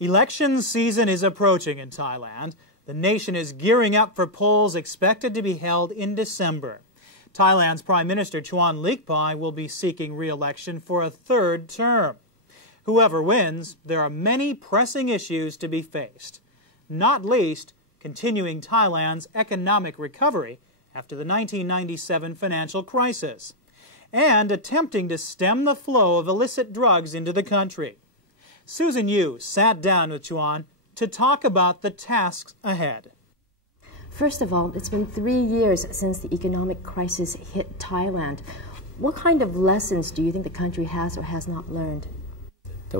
Election season is approaching in Thailand. The nation is gearing up for polls expected to be held in December. Thailand's Prime Minister Chuan Leekpai will be seeking re-election for a third term. Whoever wins, there are many pressing issues to be faced, not least continuing Thailand's economic recovery after the 1997 financial crisis, and attempting to stem the flow of illicit drugs into the country. Susan Yu sat down with Chuan to talk about the tasks ahead. First of all, it's been 3 years since the economic crisis hit Thailand. What kind of lessons do you think the country has or has not learned? The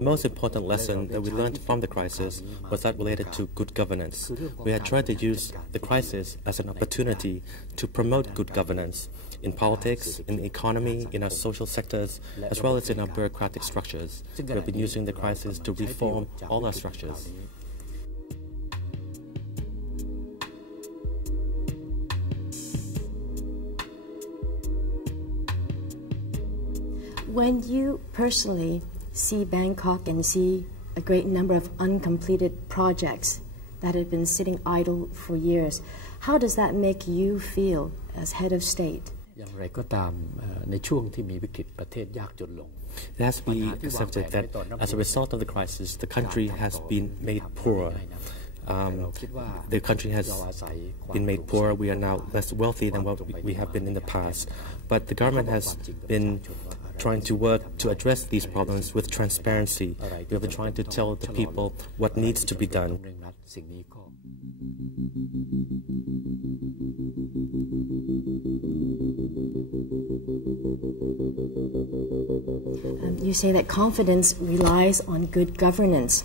most important lesson that we learned from the crisis was that related to good governance. We had tried to use the crisis as an opportunity to promote good governance in politics, in the economy, in our social sectors, as well as in our bureaucratic structures. We have been using the crisis to reform all our structures. When you personally see Bangkok and see a great number of uncompleted projects that have been sitting idle for years, how does that make you feel as head of state? It has to be accepted that as a result of the crisis, the country has been made poorer. The country has been made poorer. We are now less wealthy than what we have been in the past. But the government has been trying to work to address these problems with transparency. We have been trying to tell the people what needs to be done. You say that confidence relies on good governance.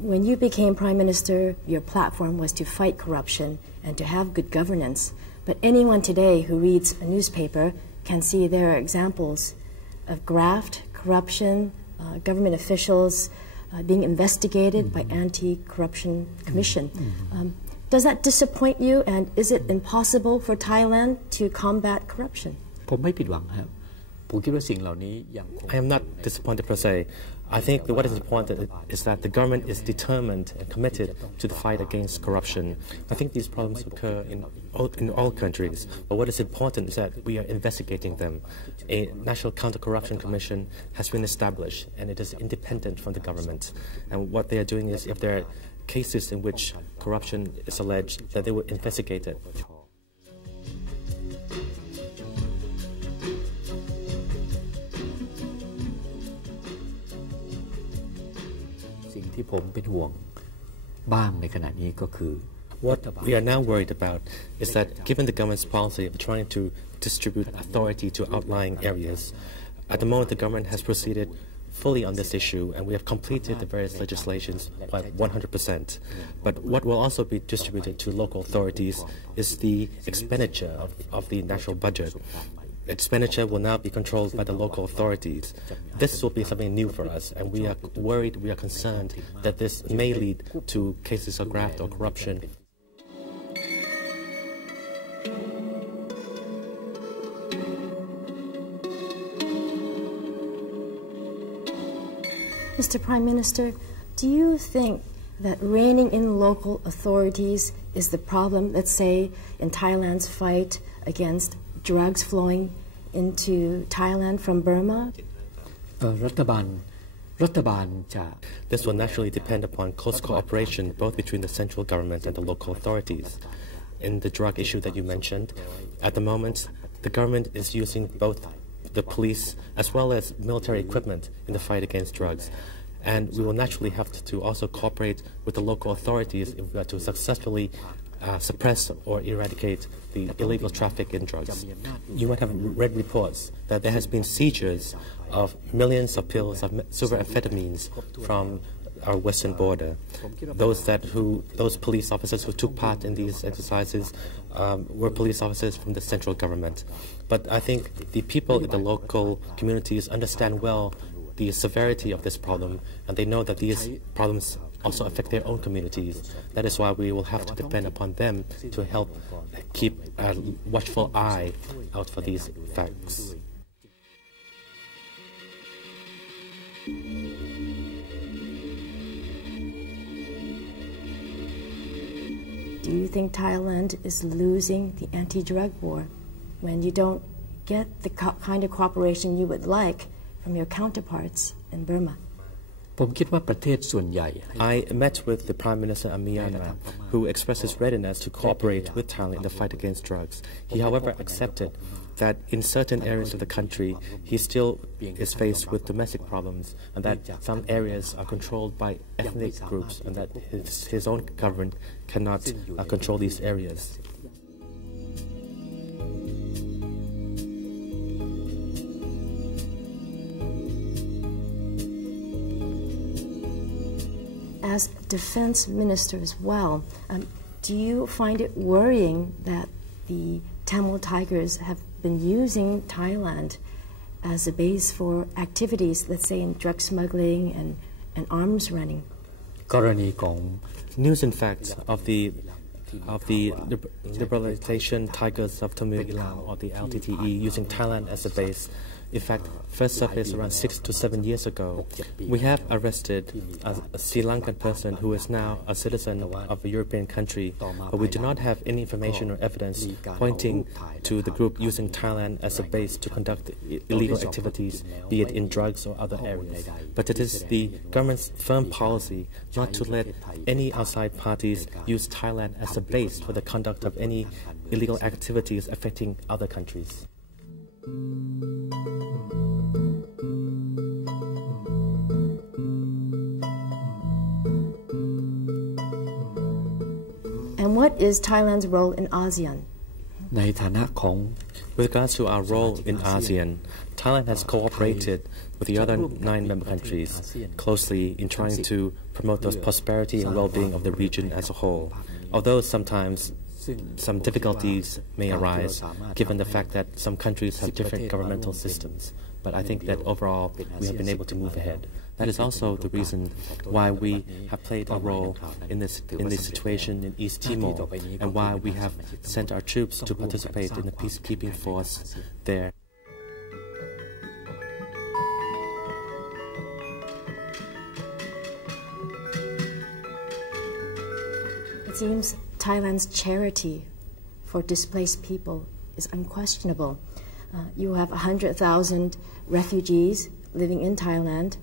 When you became Prime Minister, your platform was to fight corruption and to have good governance. But anyone today who reads a newspaper can see there are examples of graft, corruption, government officials being investigated by Anti-Corruption Commission. Does that disappoint you, and is it impossible for Thailand to combat corruption? I am not disappointed per se. I think that what is important is that the government is determined and committed to the fight against corruption. I think these problems occur in all countries, but what is important is that we are investigating them. A National Counter-Corruption Commission has been established, and it is independent from the government. And what they are doing is, if there are cases in which corruption is alleged, that they will investigate it. What we are now worried about is that, given the government's policy of trying to distribute authority to outlying areas, at the moment the government has proceeded fully on this issue, and we have completed the various legislations by 100%. But what will also be distributed to local authorities is the expenditure of the national budget. Expenditure will now be controlled by the local authorities. This will be something new for us, and we are worried, we are concerned that this may lead to cases of graft or corruption. Mr. Prime Minister, do you think that reining in local authorities is the problem, let's say, in Thailand's fight against drugs flowing into Thailand from Burma? This will naturally depend upon close cooperation both between the central government and the local authorities. In the drug issue that you mentioned, at the moment, the government is using both the police as well as military equipment in the fight against drugs. And we will naturally have to also cooperate with the local authorities if we are to successfully suppress or eradicate the illegal traffic in drugs. You might have read reports that there has been seizures of millions of pills of silver-amphetamines from our western border. Those police officers who took part in these exercises were police officers from the central government. But I think the people in the local communities understand well the severity of this problem, and they know that these problems also affect their own communities. That is why we will have to depend upon them to help keep a watchful eye out for these facts. you think Thailand is losing the anti-drug war when you don't get the kind of cooperation you would like from your counterparts in Burma? I met with the Prime Minister of Myanmar, who expressed his readiness to cooperate with Thailand in the fight against drugs. He, however, accepted that in certain areas of the country, he still is faced with domestic problems, and that some areas are controlled by ethnic groups, and that his own government cannot control these areas. As defense minister as well, do you find it worrying that the Tamil Tigers have been using Thailand as a base for activities, let's say in drug smuggling and arms running? News, in fact, of the liberalization Tigers of Tamil Nadu, or the LTTE, using Thailand as a base, in fact, first surfaced around 6 to 7 years ago. We have arrested a Sri Lankan person who is now a citizen of a European country, but we do not have any information or evidence pointing to the group using Thailand as a base to conduct illegal activities, be it in drugs or other areas. But it is the government's firm policy not to let any outside parties use Thailand as a base for the conduct of any illegal activities affecting other countries. And what is Thailand's role in ASEAN? With regards to our role in ASEAN, Thailand has cooperated with the other 9 member countries closely in trying to promote the prosperity and well-being of the region as a whole. Although sometimes some difficulties may arise given the fact that some countries have different governmental systems, but I think that overall we have been able to move ahead. That is also the reason why we have played a role in this situation in East Timor, and why we have sent our troops to participate in the peacekeeping force there. It seems Thailand's charity for displaced people is unquestionable. You have 100,000 refugees living in Thailand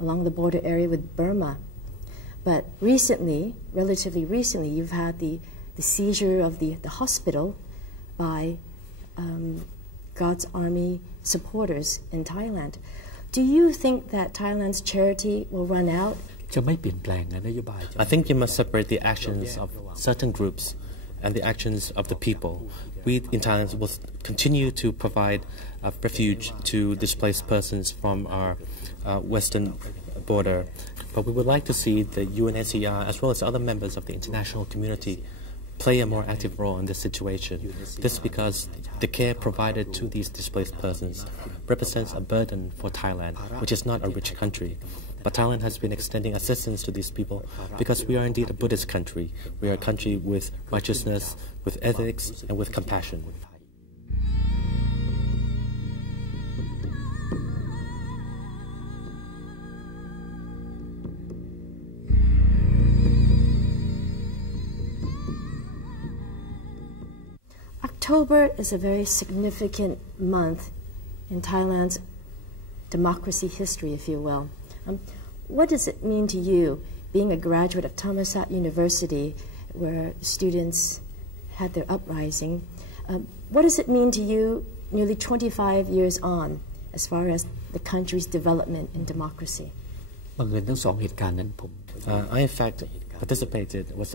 along the border area with Burma. But recently, relatively recently, you've had the seizure of the hospital by God's Army supporters in Thailand. Do you think that Thailand's charity will run out? I think you must separate the actions of certain groups and the actions of the people. We in Thailand will continue to provide refuge to displaced persons from our western border, but we would like to see the UNHCR as well as other members of the international community play a more active role in this situation. This because the care provided to these displaced persons represents a burden for Thailand, which is not a rich country. But Thailand has been extending assistance to these people because we are indeed a Buddhist country. We are a country with righteousness, with ethics, and with compassion. October is a very significant month in Thailand's democracy history, if you will. What does it mean to you, being a graduate of Thammasat University, where students had their uprising? What does it mean to you nearly 25 years on, as far as the country's development in democracy? I, in fact, participated, was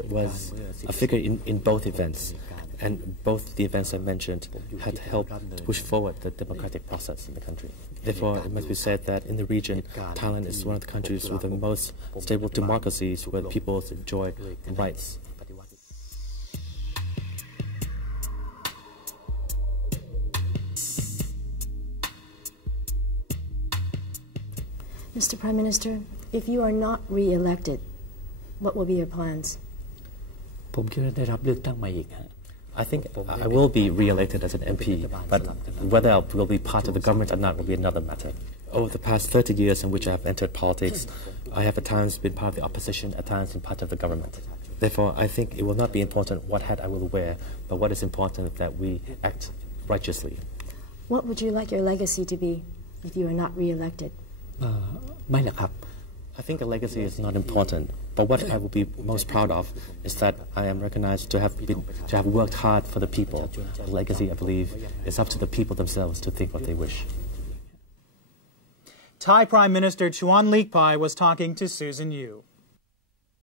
a figure in both events. And both the events I mentioned had helped push forward the democratic process in the country. Therefore, it must be said that in the region, Thailand is one of the countries with the most stable democracies where people enjoy rights. Mr. Prime Minister, if you are not re-elected, what will be your plans? I think I will be re-elected as an MP, but whether I will be part of the government or not will be another matter. Over the past 30 years in which I have entered politics, I have at times been part of the opposition, at times been part of the government. Therefore, I think it will not be important what hat I will wear, but what is important is that we act righteously. What would you like your legacy to be if you are not re-elected? ไม่หรอกครับ I think a legacy is not important, but what I will be most proud of is that I am recognized to have worked hard for the people. A legacy, I believe, is up to the people themselves to think what they wish. Thai Prime Minister Chuan Leekpai was talking to Susan Yu.